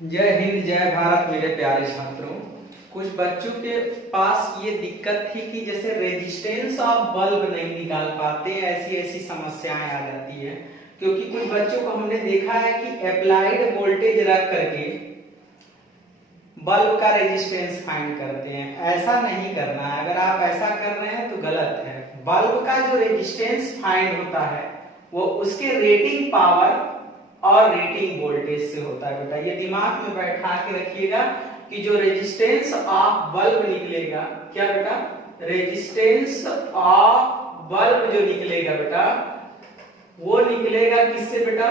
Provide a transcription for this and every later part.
जय हिंद जय भारत मेरे प्यारे छात्रों। कुछ बच्चों के पास ये दिक्कत थी कि जैसे रेजिस्टेंस ऑफ बल्ब नहीं निकाल पाते, ऐसी ऐसी समस्याएं आ जाती है। क्योंकि कुछ बच्चों को हमने देखा है कि अप्लाइड वोल्टेज रख करके बल्ब का रेजिस्टेंस फाइंड करते हैं। ऐसा नहीं करना है। अगर आप ऐसा कर रहे हैं तो गलत है। बल्ब का जो रेजिस्टेंस फाइंड होता है वो उसके रेटिंग पावर और रेटिंग वोल्टेज से होता है। बेटा ये दिमाग में बैठा के रखिएगा कि जो रेजिस्टेंस ऑफ बल्ब निकलेगा, क्या बेटा, रेजिस्टेंस ऑफ बल्ब जो निकलेगा बेटा, वो निकलेगा किससे बेटा,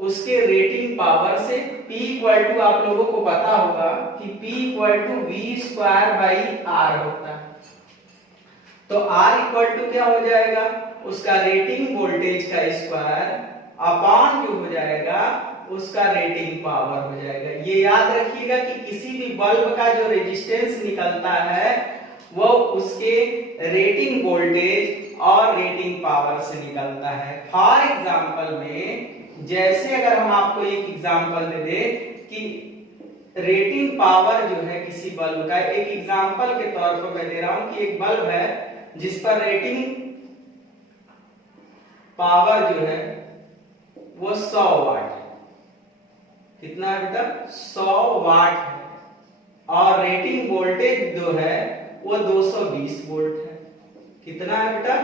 उसके रेटिंग पावर से। P इक्वल टू, आप लोगों को पता होगा कि P equal to V square by R होता है। तो R इक्वल टू क्या हो जाएगा, उसका रेटिंग वोल्टेज का स्क्वायर अपॉन जो हो जाएगा उसका रेटिंग पावर हो जाएगा। ये याद रखिएगा कि किसी भी बल्ब का जो रेजिस्टेंस निकलता है वो उसके रेटिंग वोल्टेज और रेटिंग पावर से निकलता है। फॉर एग्जांपल में, जैसे अगर हम आपको एक एग्जांपल दे दे कि रेटिंग पावर जो है किसी बल्ब का, एक एग्जांपल के तौर पर मैं दे रहा हूं कि एक बल्ब है जिस पर रेटिंग पावर जो है वो 100 वाट है। कितना है बेटा, 100 वाट है। और रेटिंग वोल्टेज जो है वो 220 वोल्ट है। कितना है बेटा,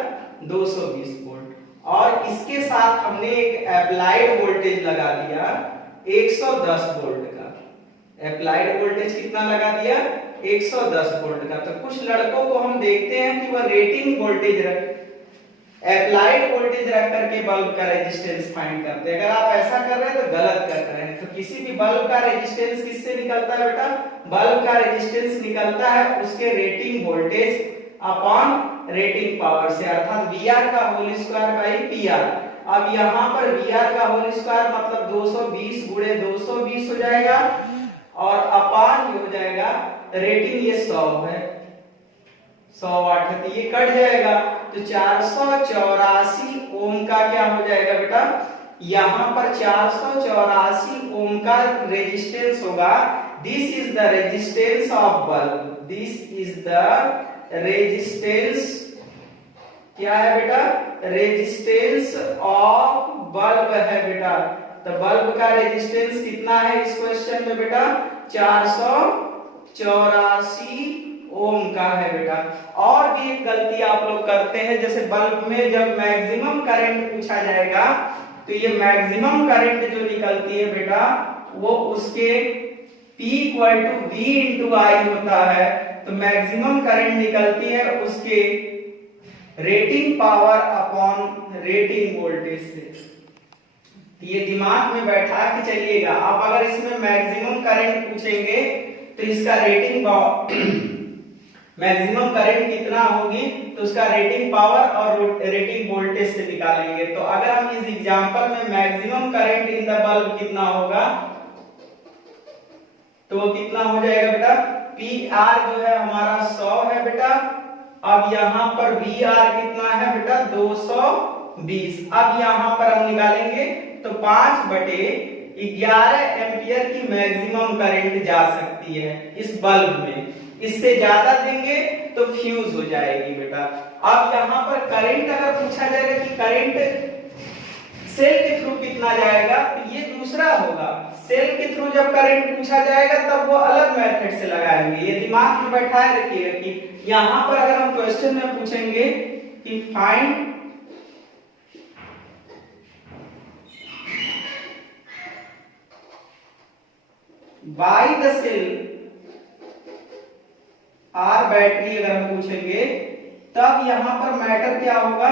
220 वोल्ट। और इसके साथ हमने एक अप्लाइड वोल्टेज लगा दिया 110 वोल्ट का। अप्लाइड वोल्टेज कितना लगा दिया, 110 वोल्ट का। तो कुछ लड़कों को हम देखते हैं कि वह रेटिंग वोल्टेज अप्लाइड वोल्टेज रख करके बल्ब का रेजिस्टेंस फाइंड करते हैं। अगर आप ऐसा कर रहे हैं तो गलत कर रहे हैं। तो किसी भी बल्ब का रेजिस्टेंस किससे निकलता है बेटा, बल्ब का रेजिस्टेंस निकलता है उसके rating voltage upon rating power से, अर्थात VR का होल स्क्वायर बाई PR। अब यहाँ पर VR का होल स्क्वायर मतलब 220 गुणे 220 हो जाएगा और अपॉन जो हो जाएगा रेटिंग, ये 100 है, 100 वाट है, तो ये कट जाएगा। तो 484 ओम का क्या हो जाएगा बेटा, यहां पर 484 ओम का रेजिस्टेंस होगा। This is the resistance of bulb, this is the resistance, क्या है बेटा, रेजिस्टेंस ऑफ बल्ब है बेटा। तो बल्ब का रेजिस्टेंस कितना है इस क्वेश्चन में बेटा, 484 ओम का है बेटा। और भी एक गलती आप लोग करते हैं, जैसे बल्ब में जब मैक्सिमम करंट पूछा जाएगा तो ये मैक्सिमम करंट जो निकलती है बेटा वो उसके P equal to V into I होता है। तो मैक्सिमम करंट निकलती है उसके rating power upon rating voltage से। ये दिमाग में बैठा के चलिएगा। आप अगर इसमें मैक्सिमम करंट पूछेंगे तो इसका रेटिंग मैक्सिमम करंट कितना होगी तो उसका रेटिंग पावर और रेटिंग वोल्टेज से निकालेंगे। तो अगर हम इस एग्जांपल में maximum current in the bulb कितना होगा तो वो कितना हो जाएगा बेटा, PR जो है हमारा 100 है बेटा। अब यहाँ पर VR कितना है बेटा, 220। अब यहाँ पर हम निकालेंगे तो 5/11 एम्पियर की मैक्सिमम करंट जा सकती है इस बल्ब में। इससे ज्यादा देंगे तो फ्यूज हो जाएगी बेटा। अब यहाँ पर करंट अगर पूछा जाएगा कि करंट सेल के थ्रू कितना जाएगा तो ये दूसरा होगा। सेल के थ्रू जब करंट पूछा जाएगा तब वो अलग मेथड से लगाएंगे। ये दिमाग में बैठाए रखिएगा कि यहाँ पर अगर हम क्वेश्चन में पूछेंगे कि find by the cell or battery, अगर हम पूछेंगे तब यहां पर मैटर क्या होगा,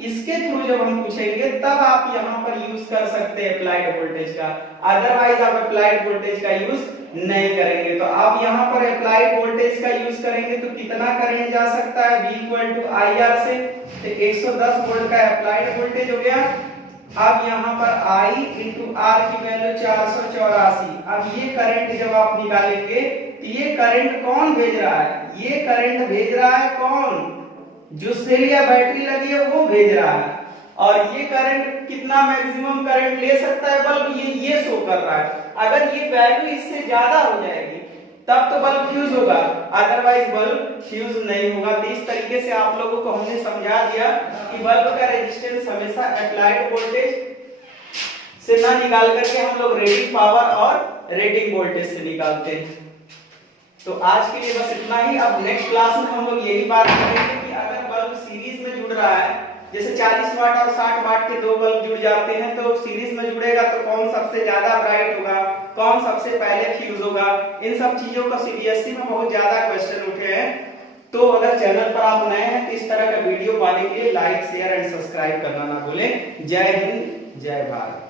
इसके थ्रू जब हम पूछेंगे तब आप यहां पर यूज कर सकते हैं अप्लाइड वोल्टेज का। अदरवाइज आप अप्लाइड वोल्टेज का यूज नहीं करेंगे। तो आप यहां पर अप्लाइड वोल्टेज का यूज करेंगे तो कितना करंट जा सकता है, V इक्वल टू IR से। तो 110 वोल्ट का अप्लाइड वोल्टेज हो गया। अब यहाँ पर I इंटू R की वैल्यू 484। अब ये करंट जब आप निकालेंगे तो ये करंट कौन भेज रहा है, ये करंट भेज रहा है कौन, जो सेल या बैटरी लगी है वो भेज रहा है। और ये करंट कितना मैक्सिमम करंट ले सकता है बल्ब, ये शो कर रहा है। अगर ये वैल्यू इससे ज्यादा हो जाएगी तब तो बल्ब फ्यूज होगा, अदरवाइज बल्ब फ्यूज नहीं होगा। तो इस तरीके से आप लोगों को हमने समझा दिया कि बल्ब का रेजिस्टेंस हमेशा अप्लाइड वोल्टेज से ना निकाल करके हम लोग रेटिंग पावर और रेटिंग वोल्टेज से निकालते हैं। तो आज के लिए बस इतना ही। अब नेक्स्ट क्लास में हम लोग यही बात करेंगे कि अगर बल्ब सीरीज में जुड़ रहा है, जैसे 40 वाट और 60 वाट के दो बल्ब जुड़ जाते हैं, तो सीरीज में जुड़ेगा तो कौन सबसे ज्यादा ब्राइट होगा, कौन सबसे पहले फ्यूज होगा, इन सब चीजों का सीबीएसई में बहुत ज्यादा क्वेश्चन उठे हैं। तो अगर चैनल पर आप नए हैं तो इस तरह का वीडियो पाने के लिए लाइक शेयर एंड सब्सक्राइब करना ना भूलें। जय हिंद, जय भारत।